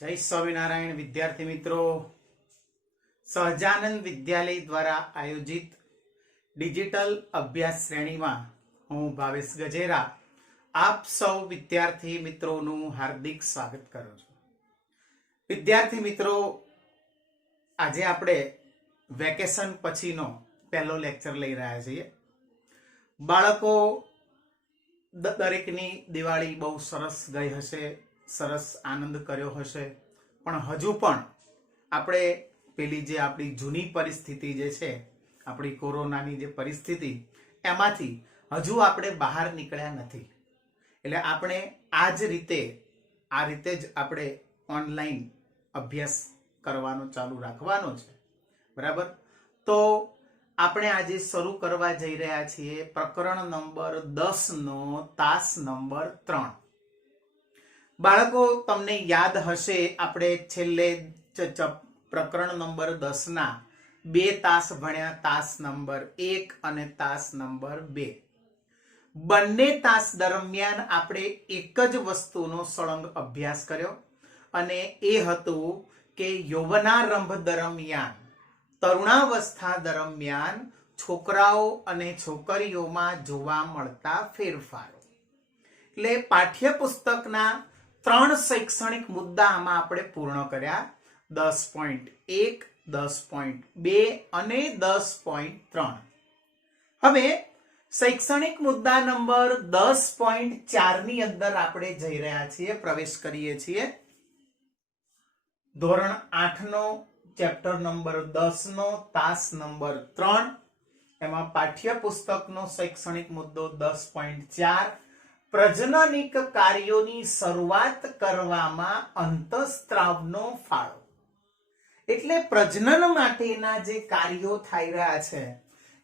जय स्वामीनारायण विद्यार्थी मित्रों, सहजानंद विद्यालय द्वारा आयोजित डिजिटल अभ्यास श्रेणी में हूँ भावेश गजेरा आप सौ विद्यार्थी मित्रों हार्दिक स्वागत करूँ छूं। विद्यार्थी मित्रों, आज आपणे वेकेशन पछीनो पहलो लेक्चर लई रह्या छीए। बाळको दरेकनी दिवाળી बहु सरस गई हशे, सरस आनंद कर्यो हशे, पण हजू पण आपणे पेली जे आपणी जूनी परिस्थिति जे छे, आपणी कोरोनानी जे परिस्थिति एमांथी हजू आपणे बहार निकळ्या नथी। એટલે આપણે આ રીતે જ આપણે ઓનલાઈન અભ્યાસ કરવાનો ચાલુ રાખવાનો છે, બરાબર। તો આપણે આજે શરૂ કરવા જઈ રહ્યા છીએ પ્રકરણ નંબર 10 નો તાસ નંબર 3। બાળકો, તમને યાદ હશે આપણે છેલ્લે પ્રકરણ નંબર 10 ના બે તાસ ભણ્યા, તાસ નંબર 1 અને તાસ નંબર 2। બંને તાસ દરમિયાન આપણે એક જ વસ્તુનો સળંગ અભ્યાસ કર્યો અને એ હતું કે યૌવનારંભ દરમિયાન, તરુણાવસ્થા દરમિયાન છોકરાઓ અને છોકરીઓમાં જોવા મળતા ફેરફારો। એટલે પાઠ્યપુસ્તકના 3 શૈક્ષણિક મુદ્દા આમાં આપણે પૂર્ણ કર્યા, 10.1, 10.2 અને 10.3। હવે शैक्षणिक मुद्दा नंबर 10.4 ની અંદર આપણે જઈ રહ્યા છીએ, પ્રવેશ કરીએ છીએ। ધોરણ 8 નો ચેપ્ટર નંબર 10 નો તાસ નંબર 3, એમાં પાઠ્યપુસ્તકનો શૈક્ષણિક મુદ્દો 10.4 પ્રજનનિક કાર્યોની શરૂઆત કરવામાં અંતઃસ્ત્રાવનો ફાળો। એટલે પ્રજનન માટેના જે કાર્યો થઈ રહ્યા છે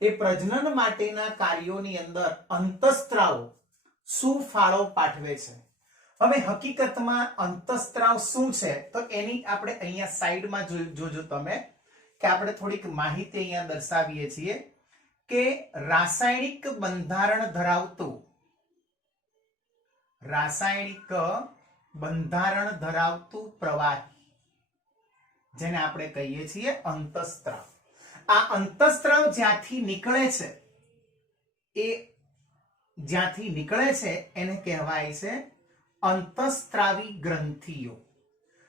એ પ્રજનન માટેના કાર્યોની અંદર અંતઃસ્ત્રાવ શું ફાળો પાઠવે છે। હવે હકીકતમાં અંતઃસ્ત્રાવ શું છે તો એની આપણે અહીંયા સાઈડમાં જોજો તમે કે આપણે થોડીક માહિતી અહીંયા દર્શાવીએ છીએ કે રાસાયણિક બંધારણ ધરાવતું પ્રવાહી, જેને આપણે કહીએ છીએ અંતઃસ્ત્રાવ। આ અંતઃસ્ત્રાવ જ્યાંથી નીકળે છે એને કહેવાય છે અંતઃસ્ત્રાવી ગ્રંથિઓ।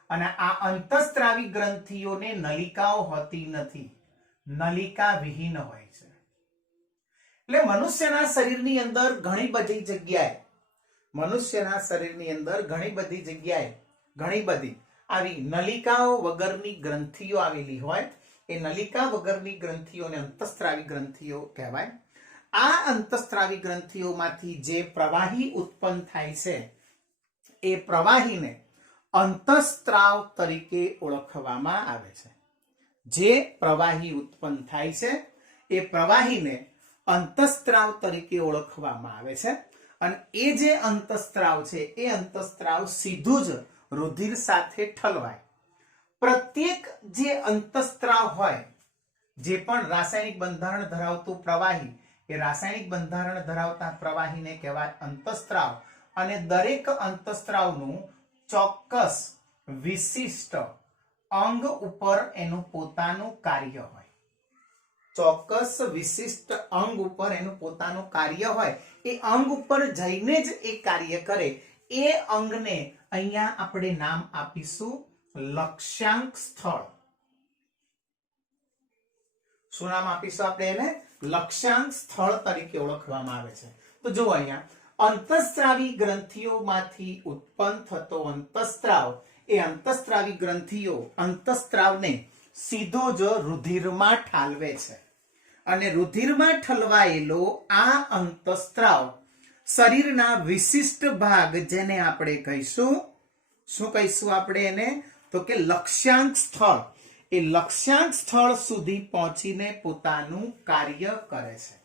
અને આ અંતઃસ્ત્રાવી ગ્રંથિઓને નલિકાઓ હોતી નથી, નલિકા વિહીન હોય છે। એટલે મનુષ્યના શરીરની અંદર ઘણી બધી આવી નલિકાઓ વગરની ગ્રંથિઓ આવેલી હોય। એ નલિકા વગરની ગ્રંથિઓને અંતઃસ્ત્રાવી ગ્રંથિઓ કહેવાય। આ અંતઃસ્ત્રાવી ગ્રંથિઓમાંથી જે પ્રવાહી ઉત્પન્ન થાય છે એ પ્રવાહીને અંતઃસ્ત્રાવ તરીકે ઓળખવામાં આવે છે। જે પ્રવાહી ઉત્પન્ન થાય છે એ પ્રવાહીને અંતઃસ્ત્રાવ તરીકે ઓળખવામાં આવે છે। અને એ જે અંતઃસ્ત્રાવ છે એ અંતઃસ્ત્રાવ સીધું જ રુધિર સાથે ઠલવાય। प्रत्येक जे अंतःस्त्राव होय, जे पण रासायनिक बंधारण धरावतुं प्रवाही, ए रासायनिक बंधारण धरावता प्रवाहीने कहेवाय अंतःस्त्राव। अने दरेक अंतःस्त्रावनुं चोक्कस विशिष्ट अंग उपर एनुं पोतानुं कार्य होय। चोक्कस विशिष्ट अंग उपर एनुं पोतानुं कार्य होय। ए अंग उपर जईने ज ए कार्य करे, ए अंगने अहींया आपणे नाम आपीशुं लक्ष्यांक स्थल। શું નામ આપીશું આપણે એને? લક્ષ્યાંક સ્થળ તરીકે ઓળખવામાં આવે છે। તો જો અહીંયા અંતઃસ્ત્રાવી ગ્રંથિઓમાંથી ઉત્પન્ન થતો અંતઃસ્ત્રાવ, એ અંતઃસ્ત્રાવી ગ્રંથિઓ અંતઃસ્ત્રાવને સીધો જ રુધિરમાં ઠાલવે છે। અને રુધિરમાં ઠલવાયેલો આ અંતઃસ્ત્રાવ શરીરના વિશિષ્ટ ભાગ, જેને આપણે કહીશું, શું કહીશું આપણે એને? તો કે લક્ષ્યાંક સ્થળ, એ લક્ષ્યાંક સ્થળ સુધી પહોંચીને પોતાનું કાર્ય કરે છે।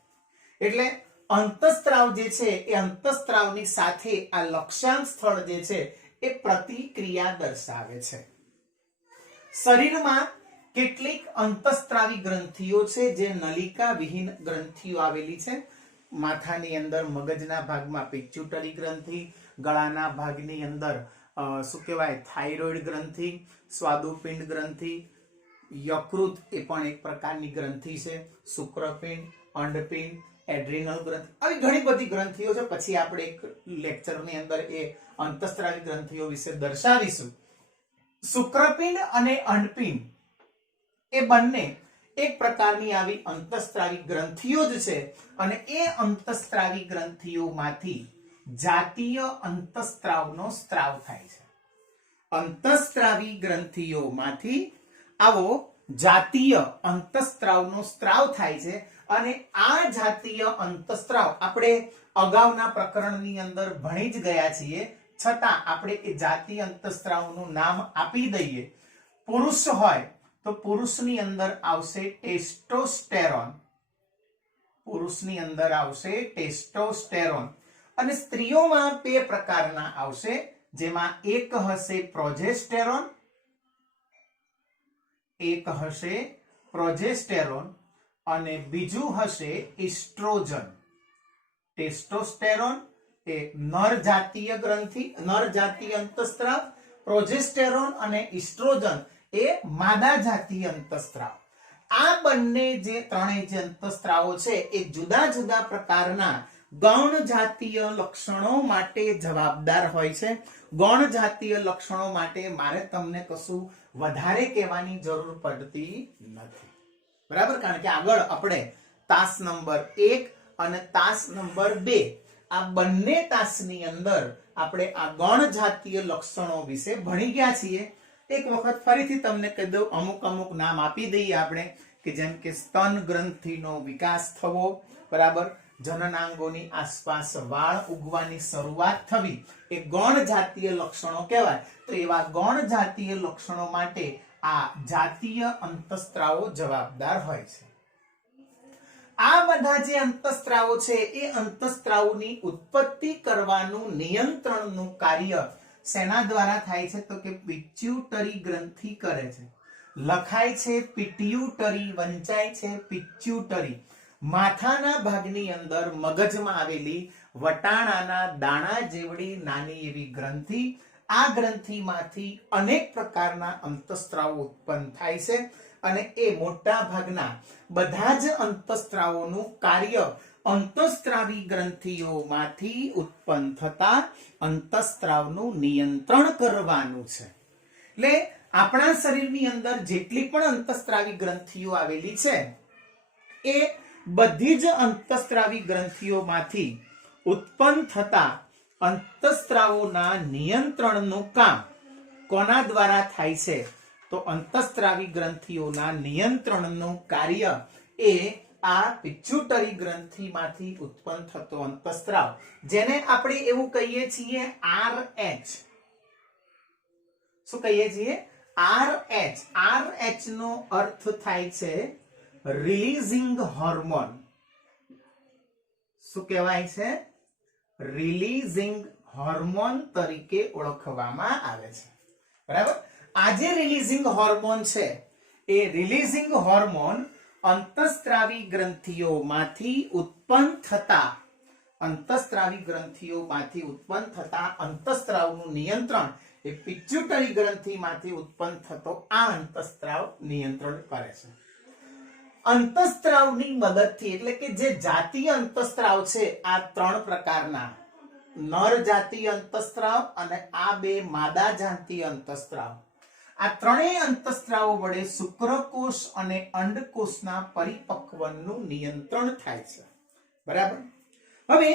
એટલે અંતઃસ્ત્રાવ જે છે એ અંતઃસ્ત્રાવની સાથે આ લક્ષ્યાંક સ્થળ જે છે એ પ્રતિક્રિયા દર્શાવે છે। શરીરમાં કેટલીક અંતઃસ્ત્રાવી ગ્રંથિઓ છે જે નલિકા વિહીન ગ્રંથિઓ આવેલી છે। માથાની અંદર મગજના ભાગમાં પિટ્યુટરી ગ્રંથિ, ગળાના ભાગની અંદર શું કહેવાય, થાઇરોઇડ ગ્રંથિ, સ્વાદુપિંડ ગ્રંથિ, યકૃત એ પણ એક પ્રકારની ગ્રંથિ છે, શુક્રપિંડ, અંડપિંડ, એડ્રિનલ ગ્રંથિ, આવી ઘણી બધી ગ્રંથિઓ છે. પછી આપણે એક લેક્ચરની અંદર એ અંતઃસ્ત્રાવી ગ્રંથિઓ વિશે દર્શાવીશું. શુક્રપિંડ અને અંડપિંડ એ બંને એક પ્રકારની આવી અંતઃસ્ત્રાવી ગ્રંથિઓ જ છે અને એ અંતઃસ્ત્રાવી ગ્રંથિઓમાંથી જાતીય અંતઃસ્ત્રાવનો સ્ત્રાવ થાય છે. અંતઃસ્ત્રાવી ગ્રંથિઓમાંથી આવો જાતીય અંતઃસ્ત્રાવનો સ્ત્રાવ થાય છે અને આ જાતીય અંતઃસ્ત્રાવ આપણે અગાઉના પ્રકરણની અંદર ભણી જ ગયા છીએ, છતાં આપણે એ જાતીય અંતઃસ્ત્રાવનું નામ આપી દઈએ. પુરુષ હોય તો પુરુષની અંદર આવશે ટેસ્ટોસ્ટેરોન, પુરુષની અંદર આવશે ટેસ્ટોસ્ટેરોન, અને સ્ત્રીઓમાં બે પ્રકારના આવશે, જેમાં એક હશે પ્રોજેસ્ટેરોન, એક હશે પ્રોજેસ્ટેરોન અને બીજું હશે ઇસ્ટ્રોજન. ટેસ્ટોસ્ટેરોન એ નર જાતીય ગ્રંથિ, નર જાતીય અંતઃસ્ત્રાવ, પ્રોજેસ્ટેરોન અને ઇસ્ટ્રોજન એ માદા જાતીય અંતઃસ્ત્રાવ. આ બંને જે ત્રણેય જે અંતઃસ્ત્રાવો છે એ જુદા જુદા પ્રકારના ગૌણ જાતીય લક્ષણો માટે જવાબદાર હોય છે. ગૌણ જાતીય લક્ષણો માટે મારે તમને કશું વધારે કહેવાની જરૂર પડતી નથી, બરાબર? કારણ કે આગળ આપણે તાસ નંબર 1 અને તાસ નંબર 2 આ બંને તાસની અંદર આપણે આ ગૌણ જાતીય લક્ષણો વિશે ભણી ગયા છીએ. એક વખત ફરીથી તમને કહી દઉં, અમુક નામ આપી દઈએ આપણે, કે જેમ કે સ્તન ગ્રંથિનો વિકાસ થવો, બરાબર, જનનાંગોની આસપાસ વાળ ઉગવાની શરૂઆત થવી, એ ગૌણ જાતીય લક્ષણો કહેવાય. તો એવા ગૌણ જાતીય લક્ષણો માટે આ જાતીય અંતઃસ્ત્રાવો જવાબદાર હોય છે. આ બધા જે અંતઃસ્ત્રાવો છે એ અંતઃસ્ત્રાવોની ઉત્પત્તિ કરવાનું નિયંત્રણનું કાર્ય શેના દ્વારા થાય છે? તો કે પિટ્યુટરી ગ્રંથિ કરે છે. લખાય છે પિટ્યુટરી, વંચાય છે પિટ્યુટરી. માથાના ભાગની અંદર મગજમાં આવેલી વટાણાના દાણા જેવડી નાની એવી ગ્રંથિ, આ ગ્રંથિમાંથી અનેક પ્રકારના અંતઃસ્ત્રાવો ઉત્પન્ન થાય છે અને એ મોટા ભાગના બધા જ અંતઃસ્ત્રાવોનું કાર્ય અંતઃસ્ત્રાવી ગ્રંથિઓમાંથી ઉત્પન્ન થતા અંતઃસ્ત્રાવનું નિયંત્રણ કરવાનું છે. એટલે આપણા શરીરની અંદર જેટલી પણ અંતઃસ્ત્રાવી ગ્રંથિઓ આવેલી છે એ બધી જ અંતઃસ્ત્રાવી ગ્રંથિઓમાંથી ઉત્પન્ન થતા અંતઃસ્ત્રાવોના નિયંત્રણનું કામ કોના દ્વારા થાય છે? તો અંતઃસ્ત્રાવી ગ્રંથિઓના નિયંત્રણનું કાર્ય એ આ પિટ્યુટરી ગ્રંથિમાંથી ઉત્પન્ન થતો અંતઃસ્ત્રાવ, જેને આપણે એવું કહીએ છીએ RH. શું કહીએ છીએ? RH. RH નો અર્થ થાય છે રિલીઝિંગ હોર્મોન. શું કહેવાય છે? રિલીઝિંગ હોર્મોન તરીકે ઓળખવામાં આવે છે, બરાબર? આ જે રિલીઝિંગ હોર્મોન છે એ રિલીઝિંગ હોર્મોન અંતઃસ્ત્રાવી ગ્રંથિઓમાંથી ઉત્પન્ન થતા અંતઃસ્ત્રાવનું નિયંત્રણ એ પિટ્યુટરી ગ્રંથિમાંથી ઉત્પન્ન થતો આ અંતઃસ્ત્રાવ નિયંત્રણ કરે છે. અંતઃસ્ત્રાવની મદદથી, એટલે કે જે જાતીય અંતઃસ્ત્રાવ છે આ ત્રણ પ્રકારના, નર જાતીય અંતઃસ્ત્રાવ અને આ બે માદા જાતીય અંતઃસ્ત્રાવ, આ ત્રણેય અંતઃસ્ત્રાવો વડે શુક્રકોષ અને અંડકોષના પરિપક્વનનું નિયંત્રણ થાય છે, બરાબર? હવે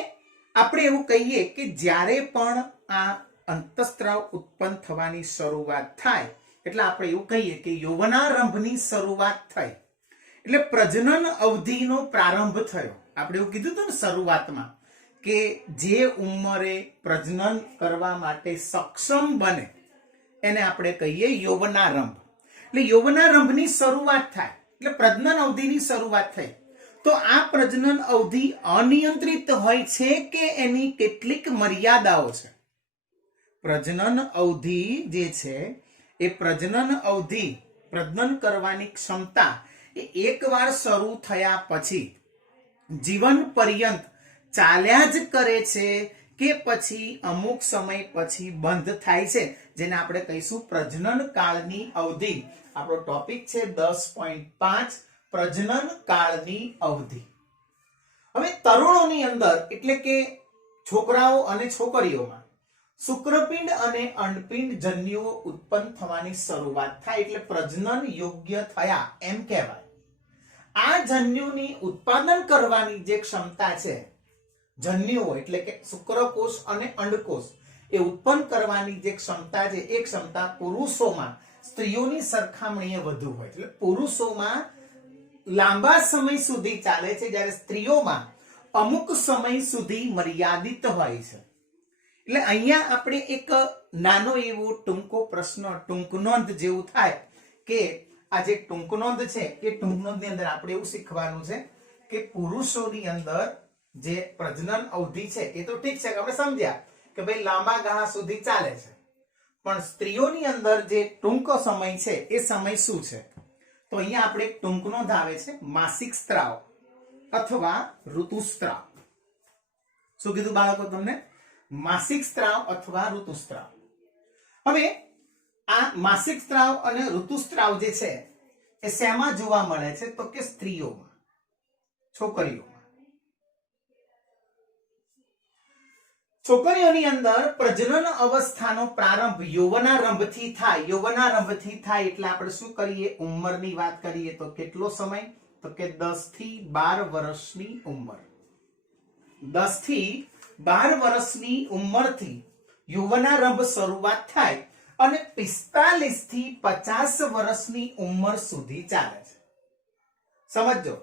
આપણે એવું કહીએ કે જ્યારે પણ આ અંતઃસ્ત્રાવ ઉત્પન્ન થવાની શરૂઆત થાય એટલે આપણે એવું કહીએ કે યૌવનારંભની શરૂઆત થઈ, એટલે પ્રજનન અવધિનો પ્રારંભ થયો. આપણે એવું કીધું હતું ને શરૂઆતમાં કે જે ઉંમરે પ્રજનન કરવા માટે સક્ષમ બને એને આપણે કહીએ યૌવનારંભ. એટલે યૌવનારંભની શરૂઆત થાય એટલે પ્રજનન અવધિની શરૂઆત થઈ. તો આ પ્રજનન અવધિ અનિયંત્રિત હોય છે કે એની કેટલીક મર્યાદાઓ છે? પ્રજનન અવધિ જે છે એ પ્રજનન કરવાની ક્ષમતા એ એકવાર શરૂ થયા પછી જીવન પર્યંત ચાલ્યા જ કરે છે કે પછી અમુક સમય પછી બંધ થાય છે, જેને આપણે કહીશું પ્રજનન કાળની અવધિ. આપણો ટોપિક છે 10.5 પ્રજનન કાળની અવધિ. હવે તરુણોની અંદર એટલે કે છોકરાઓ અને છોકરીઓમાં શુક્રપિંડ અને અંડપિંડ જન્યુઓ ઉત્પન્ન થવાની શરૂઆત થાય એટલે પ્રજનન યોગ્ય થયા એમ કહેવાય. આ જન્યુની ઉત્પાદન કરવાની જે ક્ષમતા છે, જન્યુઓ એટલે કે શુક્રકોષ અને અંડકોષ એ ઉત્પન્ન કરવાની જે ક્ષમતા છે, એ ક્ષમતા પુરુષોમાં સ્ત્રીઓની સરખામણીએ વધુ હોય. એટલે પુરુષોમાં લાંબા સમય સુધી ચાલે છે, જ્યારે સ્ત્રીઓમાં અમુક સમય સુધી મર્યાદિત હોય છે. એટલે અહીંયા આપણે એક નાનો એવો ટૂંકો પ્રશ્ન, ટૂંક નોંધ જેવું થાય કે આ જે ટૂંક નોંધ છે એ ટૂંક નોંધની અંદર આપણે એવું શીખવાનું છે કે પુરુષોની અંદર જે પ્રજનન અવધિ છે એ તો ઠીક છે કે આપણે સમજ્યા કે ભાઈ લાંબા ગાળા સુધી ચાલે છે, પણ સ્ત્રીઓની અંદર જે ટૂંક સમય છે એ સમય શું છે? તો અહીંયા આપણે એક ટૂંક નોંધ આવે છે, માસિક સ્ત્રાવ અથવા ઋતુસ્ત્રાવ. શું કીધું બાળકો તમને? માસિક સ્ત્રાવ અથવા ઋતુસ્ત્રાવ. હવે આ માસિક સ્ત્રાવ અને ઋતુસ્ત્રાવ જે છે એ શેમાં જોવા મળે છે? તો કે સ્ત્રીઓમાં, છોકરીઓમાં. છોકરીઓની અંદર પ્રજનન અવસ્થાનો પ્રારંભ યૌવનારંભથી થાય. યૌવનારંભથી થાય એટલે આપણે શું કરીએ? ઉંમરની વાત કરીએ તો કેટલો સમય? તો કે 10 થી 12 વર્ષની ઉંમર. 10 થી 12 વર્ષની ઉંમરથી યૌવનારંભ શરૂઆત થાય અને 45 થી 50 વર્ષની ઉંમર સુધી ચાલે છે. સમજો,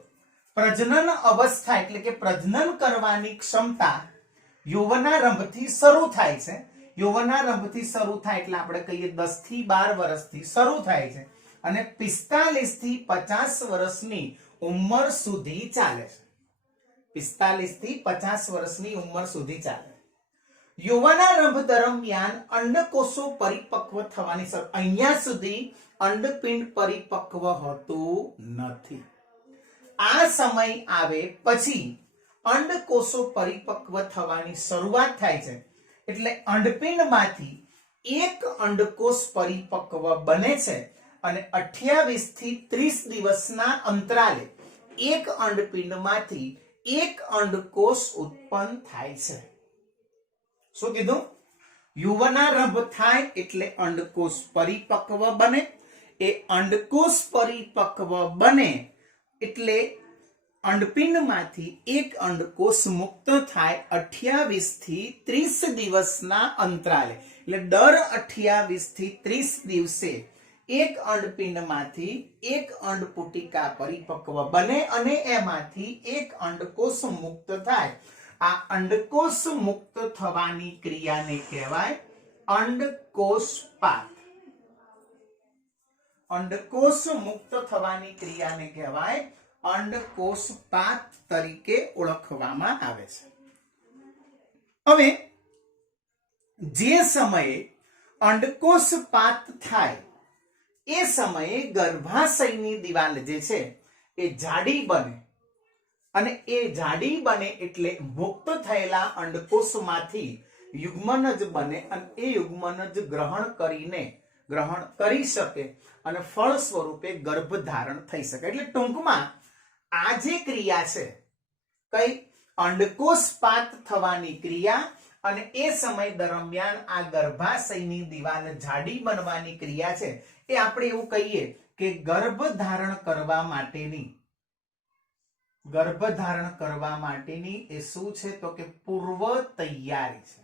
પ્રજનન અવસ્થા એટલે કે પ્રજનન કરવાની ક્ષમતા યૌવનારંભથી શરૂ થાય છે. યૌવનારંભથી શરૂ થાય એટલે આપણે કહીએ 10 થી 12 વર્ષથી શરૂ થાય છે અને 45 થી 50 વર્ષની ઉંમર સુધી ચાલે છે. 45 થી 50 વર્ષની ઉંમર સુધી ચાલે. યૌવનારંભ દરમિયાન અંડકોષો પરિપક્વ થવાની અહીંયા સુધી અંડપિંડ પરિપક્વ હોતું નથી. આ સમય આવે પછી અંડકોષો પરિપક્વ થવાની શરૂઆત થાય છે. એટલે અંડપિંડમાંથી એક અંડકોષ પરિપક્વ બને છે અને 28 થી 30 દિવસના અંતરાલે એક અંડપિંડમાંથી એક અંડકોષ ઉત્પન્ન થાય છે. શું કીધું? યૌવનારંભ થાય એટલે અંડકોષ પરિપક્વ બને. એ અંડકોષ પરિપક્વ બને એટલે અંડપિંડમાંથી એક અંડકોષ મુક્ત થાય 28 થી 30 દિવસના અંતરાલે. એટલે દર 28 થી 30 દિવસે એક અંડપિંડમાંથી એક અંડપુટિકા પરિપક્વ બને અને એમાંથી એક અંડકોષ મુક્ત થાય. આ અંડકોષ મુક્ત થવાની ક્રિયાને કહેવાય અંડકોષપાત. અંડકોષ મુક્ત થવાની ક્રિયાને કહેવાય અંડકોષપાત તરીકે ઓળખવામાં આવે છે. હવે જે સમયે અંડકોષપાત થાય એ સમયે ગર્ભાશયની દિવાલ જે છે એ જાડી બને અને એ જાડી બને એટલે મુક્ત થયેલા અંડકોષમાંથી યુગ્મનજ બને અને એ યુગ્મનજ ગ્રહણ કરી શકે અને ફળ સ્વરૂપે ગર્ભ ધારણ થઈ શકે. એટલે ટૂંકમાં આ જે ક્રિયા છે, કઈ? અંડકોષપાત થવાની ક્રિયા અને એ સમય દરમિયાન આ ગર્ભાશયની દિવાલ જાડી બનવાની ક્રિયા છે, એ આપણે એવું કહીએ કે ગર્ભ ધારણ કરવા માટેની એ શું છે? તો કે પૂર્વ તૈયારી છે.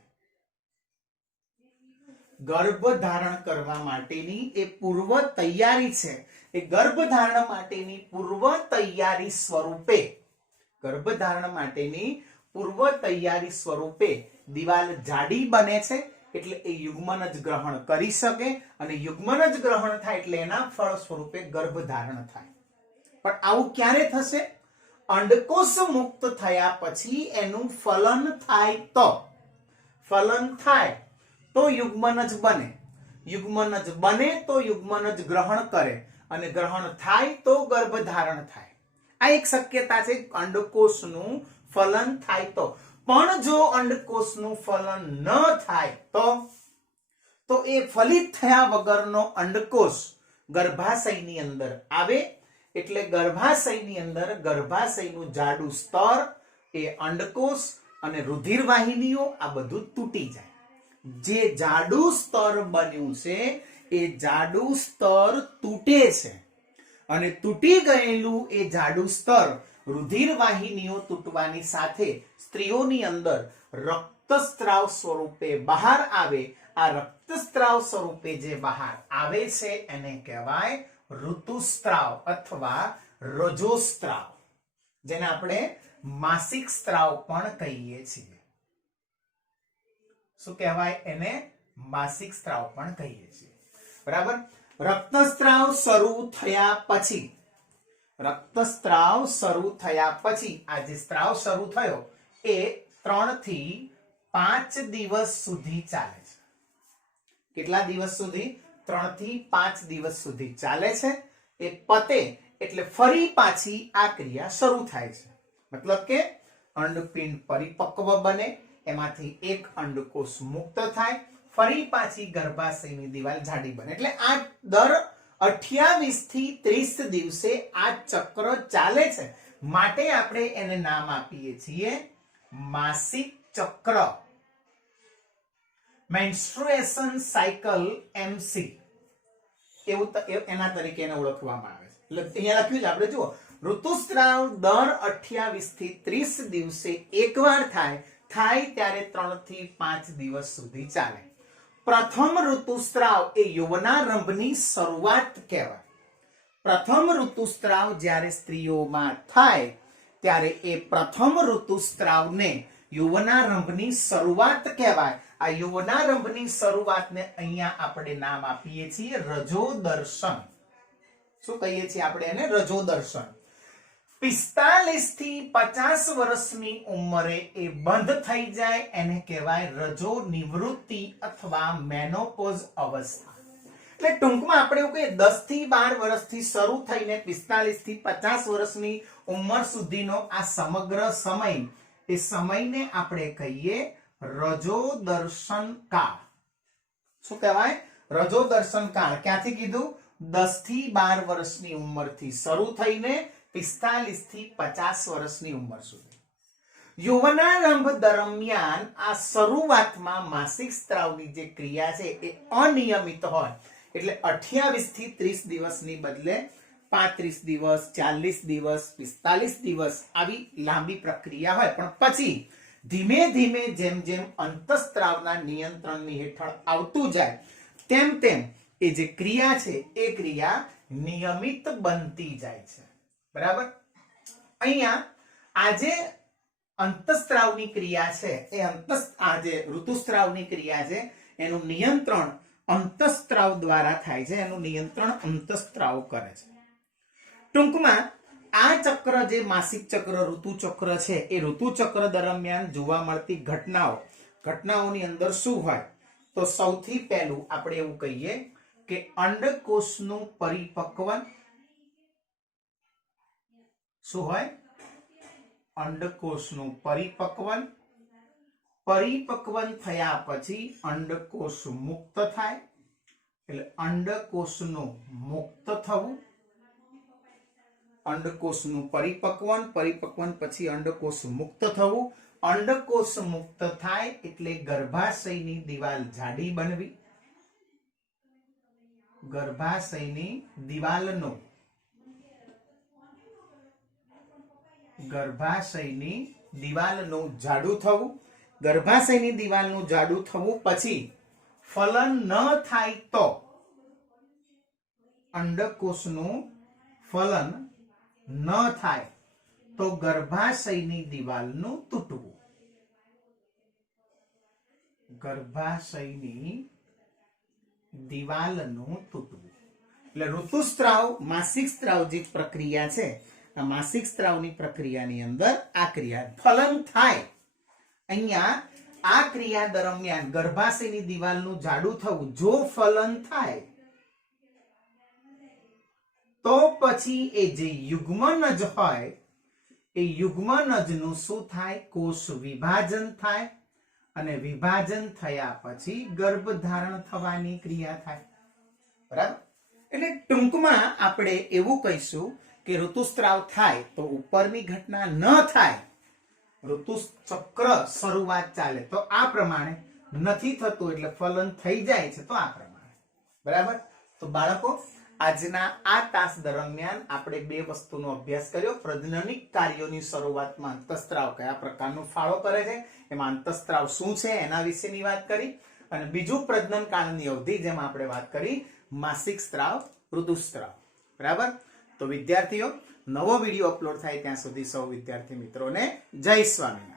ગર્ભ ધારણ કરવા માટેની એ પૂર્વ તૈયારી છે. એ ગર્ભ ધારણ માટેની પૂર્વ તૈયારી સ્વરૂપે દિવાલ જાડી બને છે એટલે એ યુગ્મનજ ગ્રહણ કરી શકે અને યુગ્મનજ ગ્રહણ થાય એટલે એના ફળ સ્વરૂપે ગર્ભ ધારણ થાય. પણ આવું ક્યારે થશે? અંડકોષ મુક્ત થયા પછી એનું ફલન થાય તો યુગ્મનજ બને. યુગ્મનજ બને તો યુગ્મનજ ગ્રહણ કરે અને ગ્રહણ થાય તો ગર્ભ ધારણ થાય. આ એક શક્યતા છે અંડકોષનું ફલન થાય તો. પણ જો અંડકોષનું ફલન ન થાય તો એ ફલિત થયા વગરનો અંડકોષ ગર્ભાશયની અંદર આવે એટલે ગર્ભાશયની અંદર ગર્ભાશયનું જાડું સ્તર, એ અંડકોષ અને રુધિર વાહિનીઓ આ બધું તૂટી જાય. જે જાડું સ્તર બન્યું છે એ જાડું સ્તર તૂટે છે અને તૂટી ગયેલું એ જાડું સ્તર રુધિર વાહિનીઓ તૂટવાની સાથે સ્ત્રીઓની અંદર રક્તસ્રાવ સ્વરૂપે બહાર આવે. આ રક્તસ્રાવ સ્વરૂપે જે બહાર આવે છે એને કહેવાય ઋતુસ્રાવ અથવા રજોસ્રાવ, જેને આપણે માસિક સ્ત્રાવ પણ કહીએ છીએ. શું કહેવાય એને? માસિક સ્ત્રાવ પણ કહીએ છીએ. બરાબર. રક્તસ્રાવ શરૂ થયા પછી આ જે સ્ત્રાવ શરૂ થયો એ 3 થી 5 દિવસ સુધી ચાલે છે. કેટલા દિવસ સુધી? 3 થી 5 દિવસ સુધી ચાલે છે. એ પતે એટલે ફરી પાછી આ ક્રિયા શરૂ થાય છે. મતલબ કે અંડપિંડ પરિપક્વ બને, એમાંથી એક અંડકોષ મુક્ત થાય, ફરી પાછી ગર્ભાશયની દિવાલ જાડી બને. એટલે આ દર 28 થી 30 દિવસે આ ચક્ર ચાલે છે. માટે આપણે એને નામ આપીએ છીએ માસિક ચક્ર, મેન્સ્ટ્રુએશન સાયકલ MC એવું એના તરીકે એને ઓળખવામાં આવે છે. એટલે અહીંયા લખ્યું છે આપણે જુઓ, ઋતુસ્રાવ દર 28 થી 30 દિવસે એકવાર થાય ત્યારે 3 થી 5 દિવસ સુધી ચાલે. પ્રથમ ઋતુસ્રાવ એ યૌવનારંભની શરૂઆત કહેવાય. પ્રથમ ઋતુસ્રાવ જ્યારે સ્ત્રીઓમાં થાય ત્યારે એ પ્રથમ ઋતુસ્રાવને યૌવનારંભની શરૂઆત કહેવાય. આ યૌવનારંભની શરૂઆતને અહીંયા આપણે નામ આપીએ છીએ રજોદર્શન. શું કહીએ છીએ આપણે એને? રજોદર્શન. 45 થી 50 વર્ષની ઉંમરે એ બંધ થઈ જાય એને કહેવાય રજો નિવૃત્તિ અથવા મેનોપોઝ અવસ્થા. એટલે ટૂંકમાં આપણે એવું કહીએ 10 થી 12 વર્ષથી શરૂ થઈને 45 થી 50 વર્ષની ઉંમર સુધીનો આ સમગ્ર સમય, એ સમયને આપણે કહીએ રજોદર્શન કાળ. શું કહેવાય? રજોદર્શન કાળ. ક્યાંથી કીધું? 10 થી 12 વર્ષની ઉંમરથી શરૂ થઈને 45 થી 50 વર્ષની ઉંમર સુધી. યૌવનારંભ દરમિયાન આ શરૂઆતમાં માસિક સ્ત્રાવની જે ક્રિયા છે એ અનિયમિત હોય. એટલે 28 થી 30 દિવસની બદલે 35 દિવસ, 40 દિવસ, 45 દિવસ આવી લાંબી પ્રક્રિયા હોય. પણ પછી ધીમે ધીમે જેમ જેમ અંતઃસ્ત્રાવના નિયંત્રણની હેઠળ આવતું જાય તેમ તેમ એ જે ક્રિયા છે એ ક્રિયા નિયમિત બનતી જાય છે. બરાબર. અહીંયા આજે અંતઃસ્ત્રાવની ક્રિયા છે એ આ જે ઋતુસ્ત્રાવની ક્રિયા છે એનું નિયંત્રણ અંતઃસ્ત્રાવ દ્વારા થાય છે. એનું નિયંત્રણ અંતઃસ્ત્રાવ કરે છે. ટૂંકમાં આ ચક્ર જે માસિક ચક્ર, ઋતુચક્ર છે એ ઋતુચક્ર દરમિયાન જોવા મળતી ઘટનાઓની અંદર શું હોય? તો સૌથી પહેલું આપણે એવું કહીએ કે અંડકોષનું પરિપક્વન. શું હોય? અંડકોષનું પરિપક્વન થયા પછી અંડકોષ મુક્ત થાય. એટલે અંડકોષનું મુક્ત થવું, અંડકોષનું પરિપક્વન પછી અંડકોષ મુક્ત થવું. અંડકોષ મુક્ત થાય એટલે ગર્ભાશયની દિવાલ જાડી બનવી. ગર્ભાશયની દિવાલનું જાડું થવું. ગર્ભાશયની દિવાલનું જાડું થવું પછી ફલન ન થાય તો અંડકોષનું ફલન ન થાય તો ગર્ભાશયની દિવાલનું તૂટવું. ગર્ભાશયની દિવાલનું તૂટવું. એટલે ઋતુસ્ત્રાવ, માસિક સ્ત્રાવ જે પ્રક્રિયા છે, આ માસિક સ્ત્રાવની પ્રક્રિયાની અંદર આ ક્રિયા ફલન થાય. અહીંયા આ ક્રિયા દરમિયાન ગર્ભાશયની દિવાલનું જાડું થવું જો ફલન થાય તો પછી એ જે યુગ્મનજ હોય એ યુગ્મનજનું શું થાય? કોષ વિભાજન થાય અને વિભાજન થયા પછી ગર્ભધારણ થવાની ક્રિયા થાય. બરાબર? એટલે ટૂંકમાં આપણે એવું કહીશું કે ઋતુસ્રાવ થાય તો ઉપરની ઘટના ન થાય, ઋતુચક્ર શરૂઆત ચાલે તો આ પ્રમાણે, નથી થતું એટલે ફલન થઈ જાય છે તો આ પ્રમાણે. બરાબર? તો બાળકો, આજના આ તાસ દરમિયાન આપણે બે વસ્તુનો અભ્યાસ કર્યો. પ્રજનનિક કાર્યોની શરૂઆતમાં અંતઃસ્ત્રાવ કયા પ્રકારનો ફાળો કરે છે, એમાં અંતઃસ્ત્રાવ શું છે એના વિશેની વાત કરી, અને બીજું પ્રજનન કાળની અવધિ જેમાં આપણે વાત કરી માસિક સ્ત્રાવ, ઋતુસ્ત્રાવ. બરાબર? તો વિદ્યાર્થીઓ, નવો વિડીયો અપલોડ થાય ત્યાં સુધી સૌ વિદ્યાર્થી મિત્રોને જય સ્વામિનારાયણ.